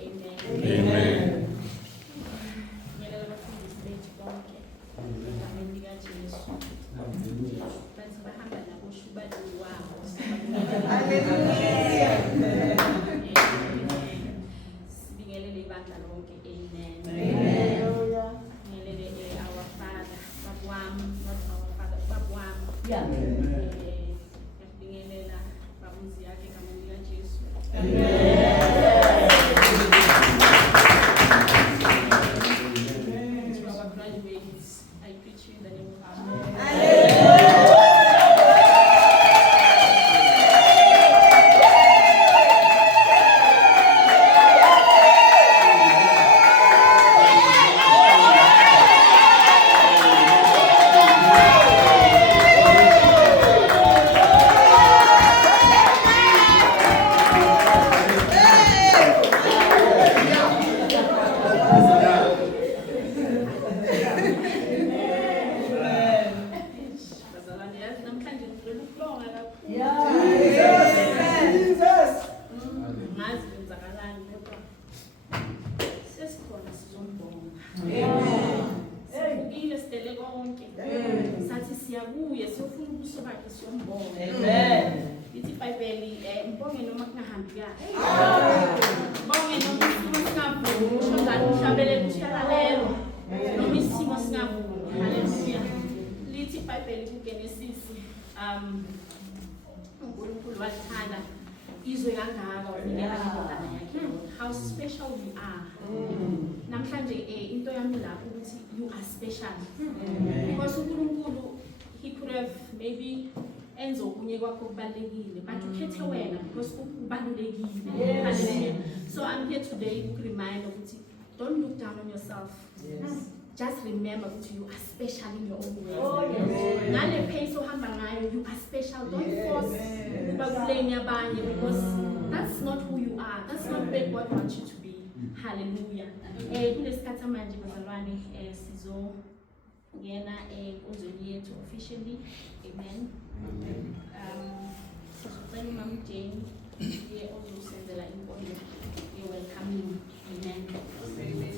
Amen. How special we are. Namhlanje into yami lapho ukuthi you are special. Because uNkulunkulu he could have maybe enza okunye kwakho kubalekile but ukhethe wena because ubalekile. Hallelujah. So I'm here today to remind ukuthi don't look down on yourself. Yes. Just remember that you are special in your own way. Oh, yes. Ngale pace ohamba ngayo, you are special. Don't force because that's not who you are. That's not where God wants you to be. Hallelujah. Kulesikhathi manje bazalwane sizongena enkondlweni yethu officially. Amen. Sizocela uMama Jane ozosenzela inkondlo ye-welcoming. Amen. Amen.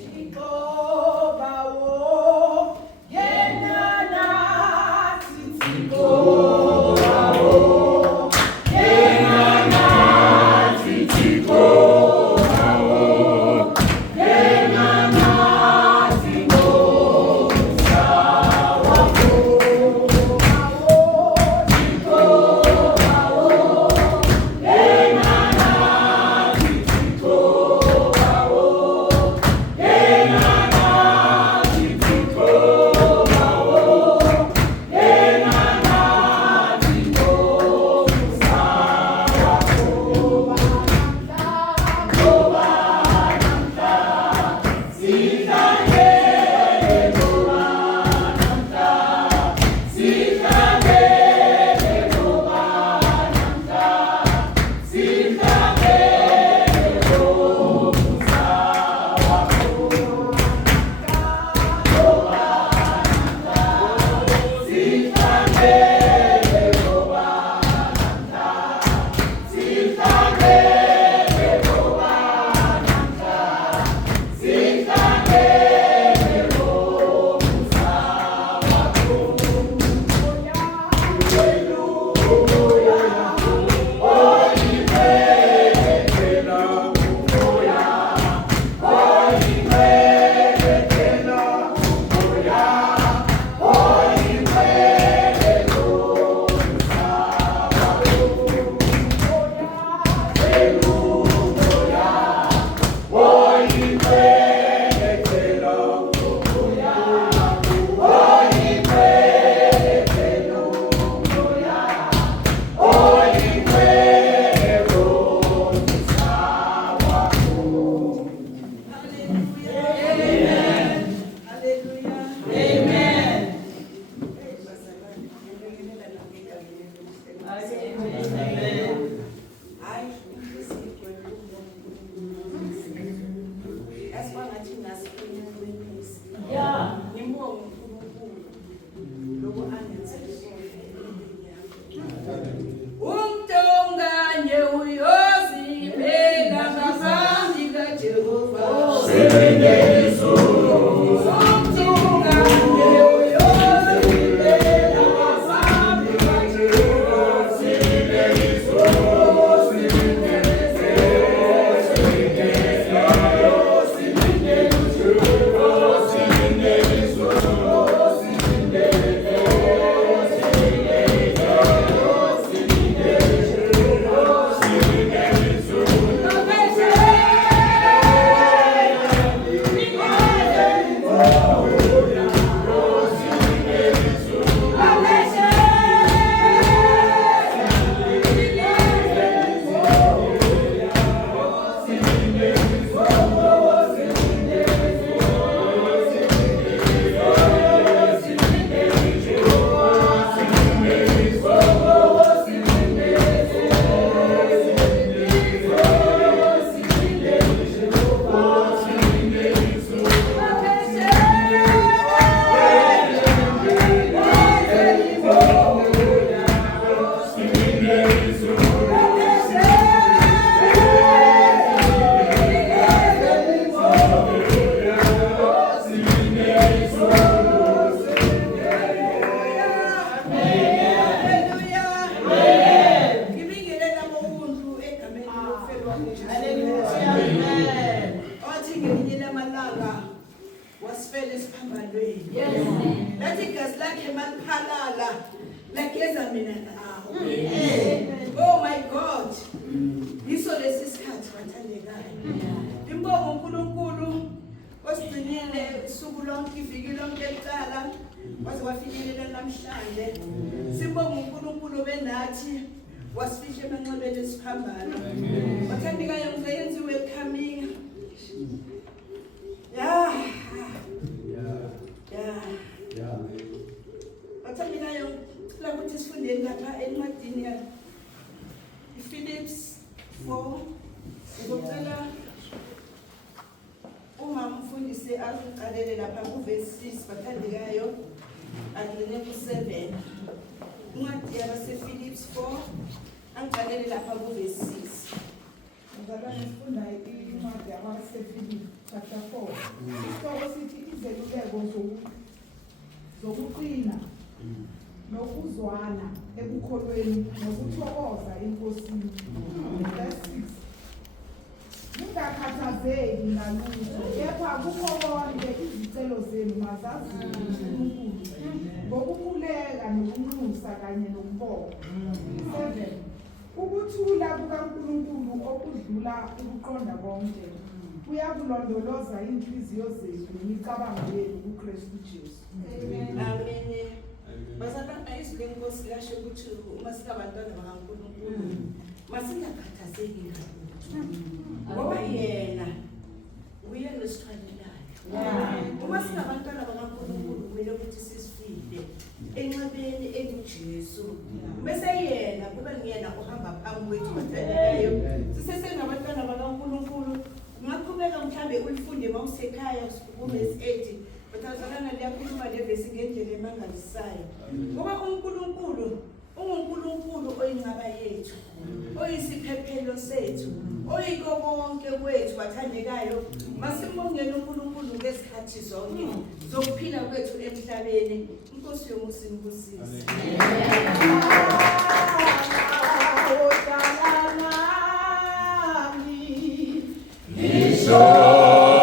Amen. Othi ngelinye lamalanga wasifela esiphambanweni. Lathi igazi lakhe maliphalala lageza mina nawe. Oh my God. Yiso lesi sikhathi bathandekayo. Imbongo uNkulunkulu osigcinile usuku lonke iviki lonke licala waze wafinyelela namhlanje. Sibonga uNkulunkulu benathi wasifisha emanxebeni esiphambano. Bathandekayo ngiyenzi welcoming. Bathandekayo cela ukuthi sifundeni lapha encwadini ya Philippians 4. Ngicela uma umfundisi aziqalele lapha kuverse 6 bathandekayo agcine ku7. Incwadi yabasePhilippians 4 angiqalele lapha kuverse 6. Ngizaba nifunda incwadi yabasePhilippi chapter 4. Isihloko sithi izeluleko zokuqina nokuzwana ekukholweni nokuthokoza enkosini. Verse 6. Ningakhathazeki ngalutho, kepha kukho konke izicelo zenu mazaziwe kuNkulunkulu ngokukhuleka nokunxusa kanye nokubonga. 7. Ukuthula kukaNkulunkulu okudlula ukuqonda konke kuyakulondoloza inhliziyo zenu nemicabango yenu kuKristu Jesu. Amen. Basabanga izwi lenkosi lasho ukuthi uma sikabantwana bakaNkulunkulu masingakhathazeki ngalutho. Ngoba yena uyena osithandelayo. Uma singabantwana bakaNkulunkulu kumele ukuthi sisifide enxebeni enguJesu. Bese yena kube nguyena ohamba phambi kwethu bathandekayo. Sisesengabantwana bakaNkulunkulu ungaqhubeka mhlambe ulifunde mawusekhaya kuverse 8. Bathazalana liyakhuluma levesi ngendlela emangalisayo. Ngoba uNkulunkulu unguNkulunkulu oyinqaba yethu, oyisiphephelo sethu, oyiko konke kwethu bathandekayo. Masimbongeni uNkulunkulu ngesikhathi zonke zokuphila kwethu emhlabeni. Inkosi yomusa inkosisi. Amen.